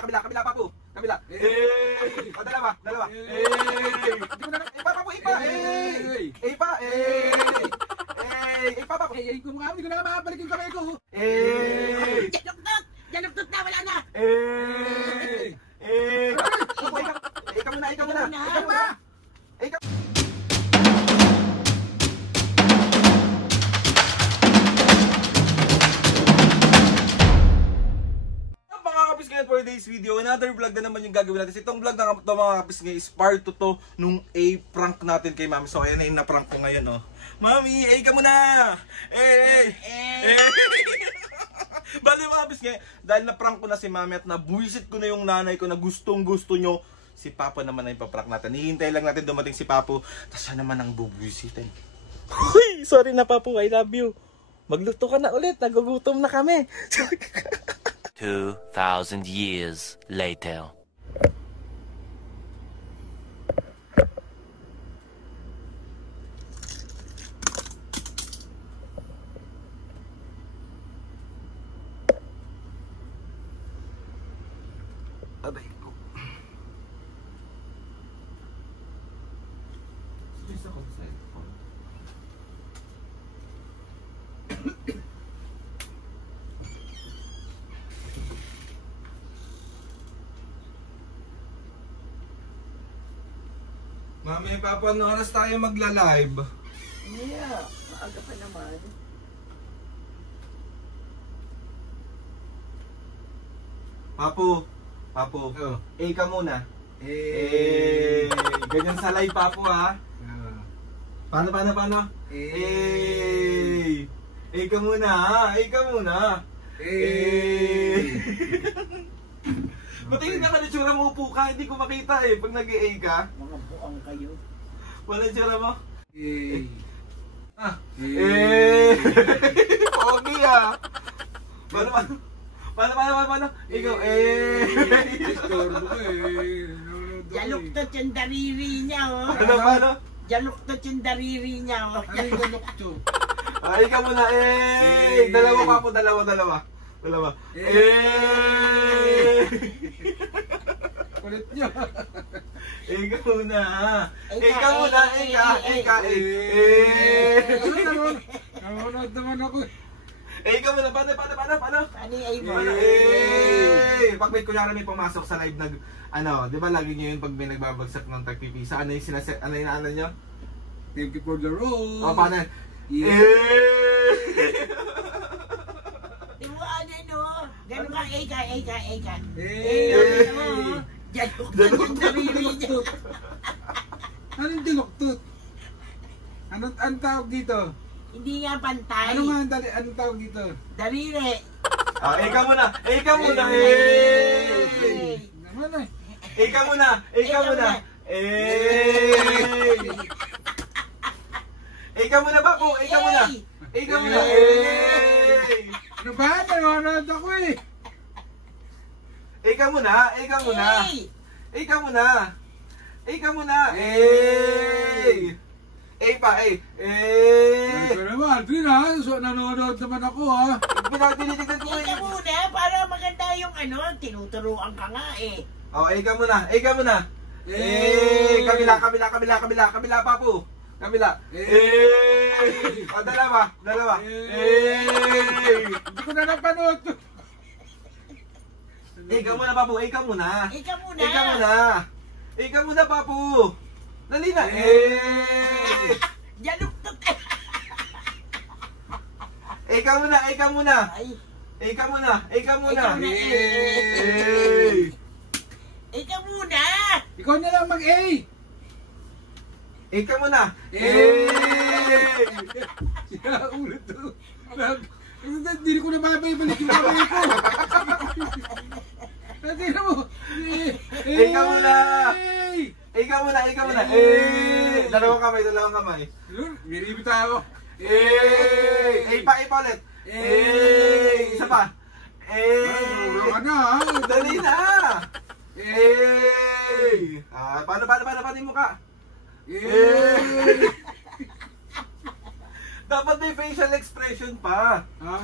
kabila pa po. Kabila. O, dalawa. Hindi ko na, pa po, ipa. Ipa. Ipa pa po. Hindi ko na makabalik yung kamay ko. Jaluktot na, wala na. Ikaw muna. For today's video, another vlog na naman yung gagawin natin. Itong vlog na ito mga kapis ngayon is part 2 to nung A-prank natin kay Mami. So ayan na yung na-prank ko ngayon, oh. Mami, ka muna! Bali mga kapis ngayon, dahil na-prank ko na si Mami at nabuisit ko na yung nanay ko na gustong gusto nyo, si Papa naman na yung paprank natin. Hihintay lang natin dumating si Papo, tapos siya naman ang bubuisitin. Uy, sorry na Papo, I love you. Magluto ka na ulit, nagugutom na kami. 2,000 years later. Aday ko. Just ako sa cellphone. Mami, Papa, ano oras tayo magla-live? Yeah, maaga pa naman. Papo, ka muna. Ganyan sa live, Papo, ha? Paano? Ka muna, ha? Ka muna. Patingin ka tsura mo, upo ka, hindi ko makita eh, pag nag-A ka. Mga buang kayo. Wala tsura mo? Pogi ah. Paano? Ikaw, Jaluktot yung dariri niya, oh. Paano? Jaluktot yung dariri niya, oh. Ano yung jaluktot? Ikaw muna, dalawa Papo, dalawa. Kulit nyo. Ikaw muna. Namunod naman ako. Ikaw muna, paano? Ano yung ay mo? Pag may kunyari may pumasok sa live di ba lagi nyo yun pag may nagbabagsak ng tagpipisa, ano yung sinaset, ano yung nyo? Thank you for the rose. O, paano? Ganun ka, ka. Jaluktot yung dariri niya. Anong jaluktot? Anong tawag dito? Hindi nga pantay. Anong tawag dito? Dariri. Ikaw muna. Naman eh. Ikaw muna. Ikaw muna, Papo. Ikaw muna. Ano ba? Nanonood ako eh. Ikaw muna. Ito naman, nanonood naman ako ha. Pinagpilitignan ko Ika muna, para maganda yung tinuturuan ka nga eh. Ikaw muna. Kabila, Papo. Kabila. Dalawa. Hindi ko na napanood. Ikaw muna, Papo. Ikaw muna, Papo. Dali na. Jaluktot. Ikaw muna. Ay, Ikaw muna. ikaw muna. Ikaw na lang mag-A. Ikaw muna. Sira ulit to. Hindi ko na mabalik yung kamay ko. Hindi mo. Ikaw muna. Dalawang kamay. Miribit tayo. Pa ulit. Isa pa. Ano ha? Dali na. Paano yung mukha? Dapat may facial expression pa. Ha?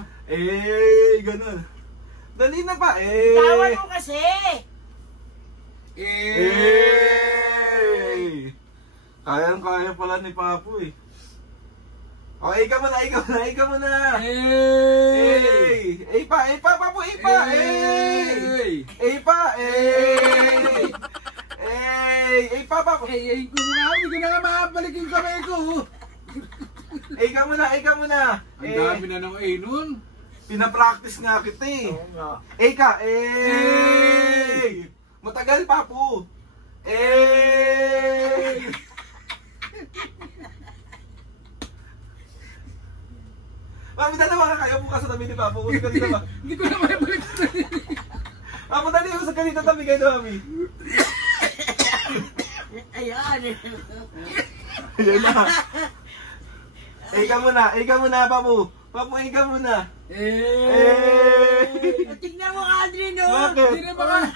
Ganun. Dali na pa. Tawan mo kasi. Kayang-kaya pala ni Papo eh. Okay, ikaw muna. Pa, Papo, pa. Pa, pa, Papo. Hindi ko na nga makabalik yung kamay ko. Ikaw muna. Ang dami na ng A nun. Pinapractice nga kita eh. Oo nga. Ka, matagal, Papo. Mami, dalawa ka kayo bukas sa tabi ni Papo. Usap ka dito ba? Hindi ko na makabalik sa Papo, dali, usap ka dito tabi kayo, Mami. Ayan. Ayan na. Ika muna, Papo. Papo, ika muna. Tignan mo, Adri, no? Bakit? Hindi na baka.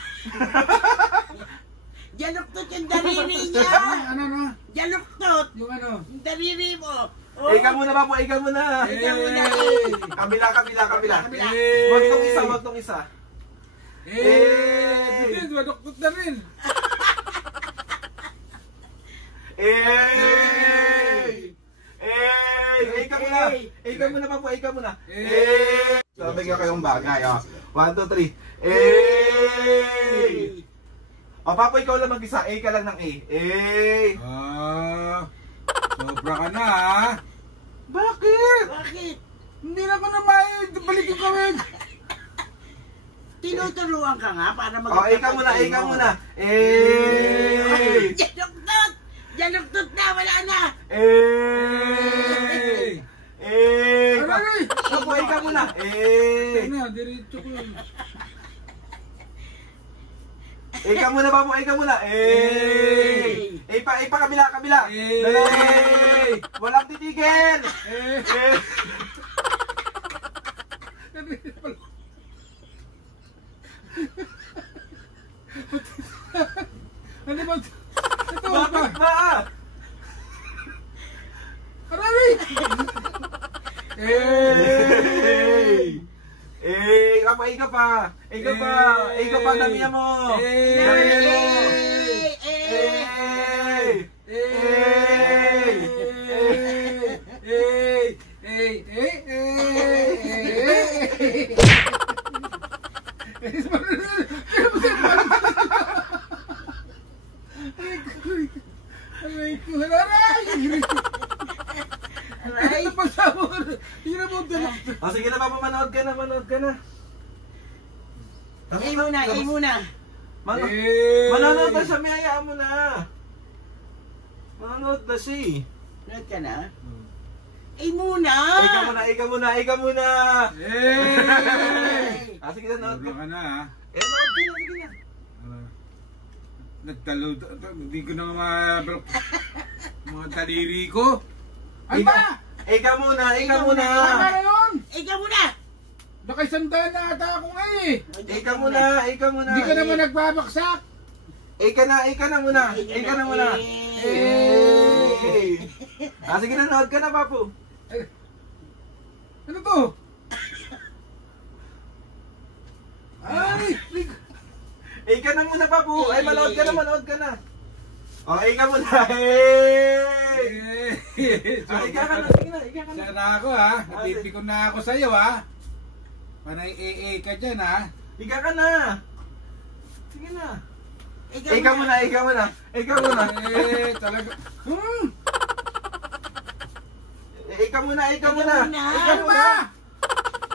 Jaluktot yung daliri niya. Ano? Jaluktot. Yung ano? Yung daliri mo. Oh. Ika muna, Papo, ika muna. Ikaw muna. Kabila. Kabila. Wag tong isa. Hindi, maduktot na rin. Ika muna, Papo, ika muna. Sabi ka kayong bagay, 1, 2, 3. Papo, ikaw lang mag-isa. A ka lang ng A. Sobra ka na ha. Bakit? Bakit? Hindi na ko na balik yung kamay. Tinuturuan ka nga para Ika muna. Jaluktot! Jaluktot na! Wala na! Papo, ika muna. Na, diretso ko. Ika muna, Papo, ika muna. Pa, kabila. Dali. Walang titigil. Ano ba? Ito Bakit ba? Arami! Papo, ika pa. Ika pa, damihan mo. Aray ko, aray! Ano pa sabor? Hindi na mo dalok. Sige na, Papo, manood ka na. A muna. Manonood na siya, may hayaan mo na. Manonood na siya. Nod ka na? A muna! Ika muna. Hey! Sige na, nood Sobra ka. ka na ha. Nood ka na, sige na. Nagtalo, hindi ko na mabalik mga taliri ko. Ay ba? Ika muna. Tama na yun! Ikaw muna! Nakaisandaan na ata ako nga eh. Ika muna. Hindi ka naman nagbabaksak. Ika na muna. Sige na, nood ka na, Papo. Ano to? Ay! Ika na muna, Papo. Ay, manood ka na. Ika muna. Ika ka na. Sana ako ha. Natipikon na ako sa'yo ha. Panay AA ka dyan ha. Ika ka na. Sige na. Ikaw Ika muna. Talaga. Ika muna.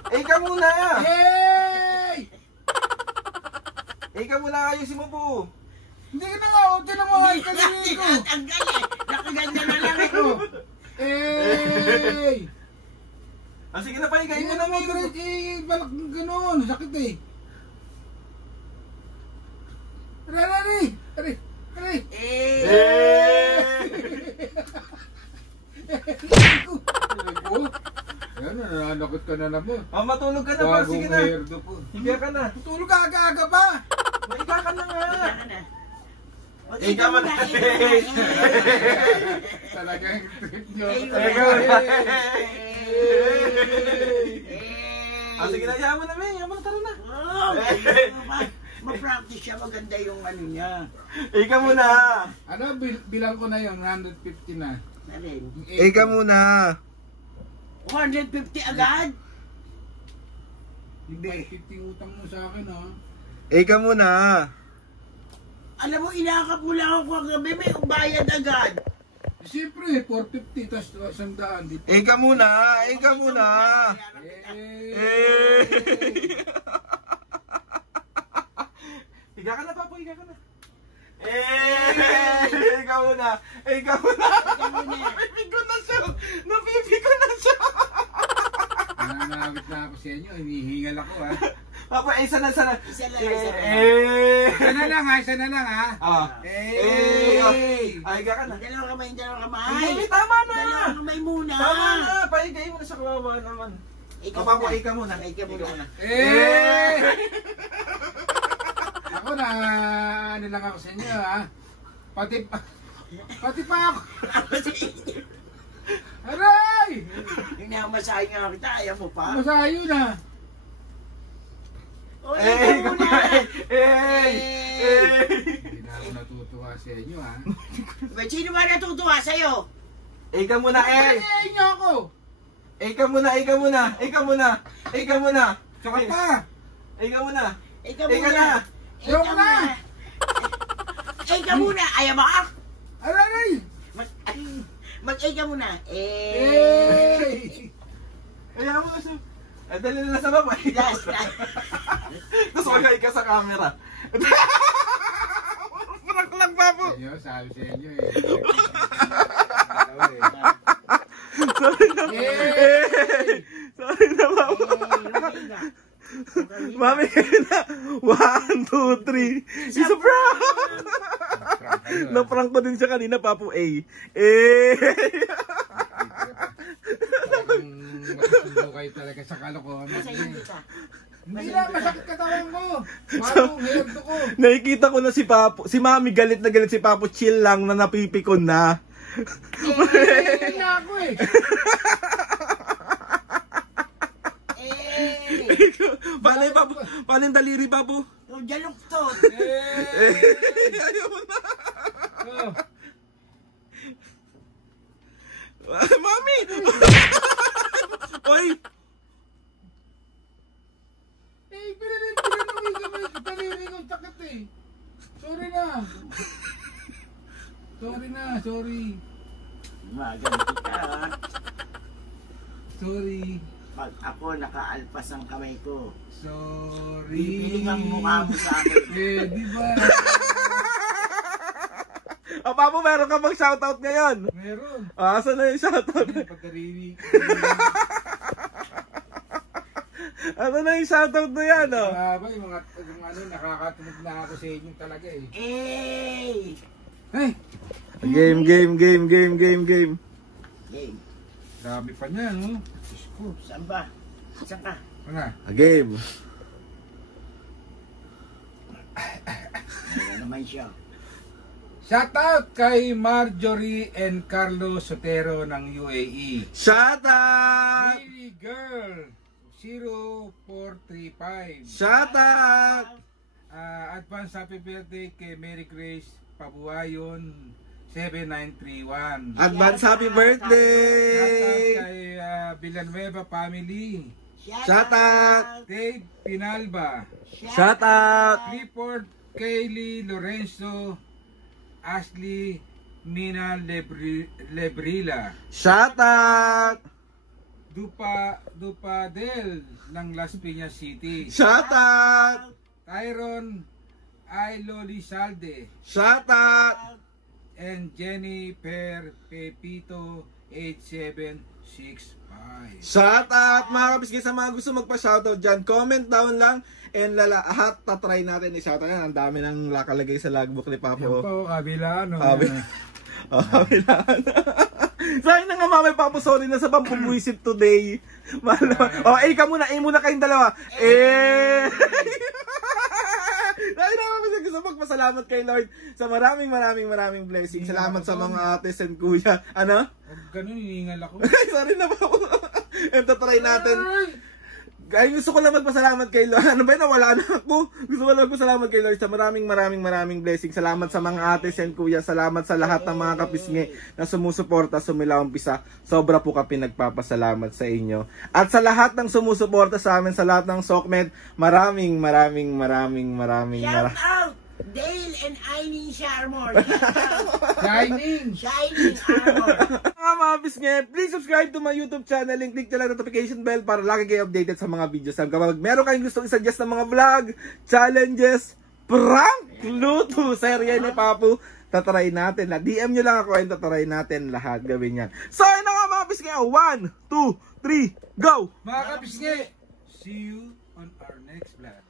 Ika muna. Hey! Ika muna, ayusin mo po. Hindi ka na nga. Tinan mo nga yung kanini ko. Tinatanggal eh. Nakaganda na lang ako. Hey! Sige na, pahingayin Hindi mo na na, mo Milo. diretso balak ganun. Sakit eh. Aray! Yan, nananakot ka na naman. Matulog ka na pa. Sige na. Herdo ko. Higa ka na. Tulog ka aga-aga pa. Higa ka na nga. Ikaw muna. Talagang trip nyo. Ay, Ikaw. Ah, sige na, yaman na, may. Yaman na, tara na. Oh, ma-practice siya, maganda yung ano niya. Ika muna. Ano, bilang ko na yun, 150 na. Na rin. Ika muna. 150 agad? Hindi. 50 utang mo sa akin, ha? Ika muna. Alam mo, inakap mo lang ako kagabi, may bayad agad. Siyempre, 450, tas 100. Di pa. Ika muna. Ika muna. Eh. Ika ka na, Papo. Ika ka na. Ika muna. Ika muna. Napipig ko na siya. Napipig ko na siya. Nananabit na ako sa inyo, hinihingal ako, ha? Papo, isa na, isa na. Isa lang, isa lang. Isa na lang, ha? Isa na lang, ha? Ah. Eh. Ay, ika ka na. Dalawang kamay, dalawang kamay. Hindi, tama na. Dalawang kamay muna. Tama na. Paigay mo na sa kawawa naman. Ikaw Papo, muna. ika muna. Ikaw muna. Eh! Ako na, ano lang ako sa inyo, ha? Pati pa ako. Aray! Hinamasahin nga kita, ayaw mo pa. Masayo na. O, ikaw muna. Hindi na ako natutuwa sa inyo, ha? Ba't sino ba natutuwa sa'yo? Ika muna, Patayin niyo ako! Ika muna, ika muna. Ika muna. Ika muna. Saka pa! Ika muna. Ikaw Ika muna. na. Ikaw Ayoko na. Ikaw muna. Ayaw mo ka? Aray! Mag-ika muna. Eh! Kaya mo kasi. Eh, dali na sa baba. Last time. Tapos magay ka sa camera. Prank lang, Papo. Inyo, sabi sa inyo, eh. Sorry na. Sorry na, Papo. Mami, kayo na. 1, 2, 3. Isa prank! Na-prank ko din siya kanina, Papo A. Masusundo kayo talaga sa kalokohan. Masaya kita. Hindi na, masakit katawan ko. Marong, ngayon ko. Nakikita ko na si Papo. Si Mami galit na galit si Papo. Chill lang na napipikon na. Hindi na ako, eh. Paano yung Papo? Paano yung daliri, Papo? Yung jaluktot. Ayaw mo na. Oh. Mami! Oy! Eh, pinanong daliri ko, sakit eh. Sorry na. Sorry. Maganti ka. Sorry. Pag ako nakaalpas ang kamay ko, Sorry. bibiling ang mukha mo sa akin. Eh, di ba? Ah, Papo, meron ka bang shoutout ngayon? Meron. Ah, saan na yung shoutout? Pagdariri. Ano na yung shoutout na yan, oh? Grabe, yung ano, nakakatunog na ako sa inyo talaga eh. Eh! Hey! Game. Game. Grabe pa niya, no? Diyos ko. Saan ba? Saan ka? Ano? Game. Ayan naman siya. Shoutout kay Marjorie and Carlos Sotero ng UAE. Shoutout! Lily Girl 0435. Shoutout! Advance happy birthday kay Mary Grace Pabuayon 7931. Advance happy Shoutout birthday! kay Villanueva family. Shoutout! Dave Pinalba. Shoutout! Clifford Kaylee Lorenzo Ashley Mina Lebrila. Shoutout! Dupadel ng Las Piñas City. Shoutout! Tyron Loli Salde Shoutout! and Jennifer Pepito 8765. Shoutout! Mga kabisgay, sa mga gusto magpa-shoutout dyan, comment down lang and lahat tatry natin i-shoutout yan. Ang dami nang nakalagay sa logbook ni Yan Papo. po, kabila ano. Kabilaan. Sayang na nga Mami Papo, sorry na sa pampubuisit today. Mahal naman. Oh, ka muna kayong dalawa. Dahil naman gusto magpasalamat kay Lord sa maraming blessings. Salamat sa mga ates and kuya. Ano? Huwag ganun, hiningal ako. Sorry na Papo. And tatry natin. Ay, gusto ko lang magpasalamat kay Lord. Ano ba yun? Nawala na ako. Gusto ko lang magpasalamat kay Lord sa maraming blessing. Salamat sa mga ates and kuya. Salamat sa lahat ng mga kapisngi na sumusuporta, sumila umpisa. Sobra po kami nagpapasalamat sa inyo. At sa lahat ng sumusuporta sa amin, sa lahat ng SOCMED, maraming Shout out! Dale and Aileen Sharmore. Shining! Shining Armor. Mga mabisngi, please subscribe to my YouTube channel and click the notification bell para lagi kayo updated sa mga videos. Kapag meron kayong gustong isuggest ng mga vlog, challenges, prank, luto, serye ni Papu, tatry natin. DM nyo lang ako and tatry natin lahat gawin yan. So, yun na nga mga bisngi. 1, 2, 3, go! Mga kapisngi, see you on our next vlog.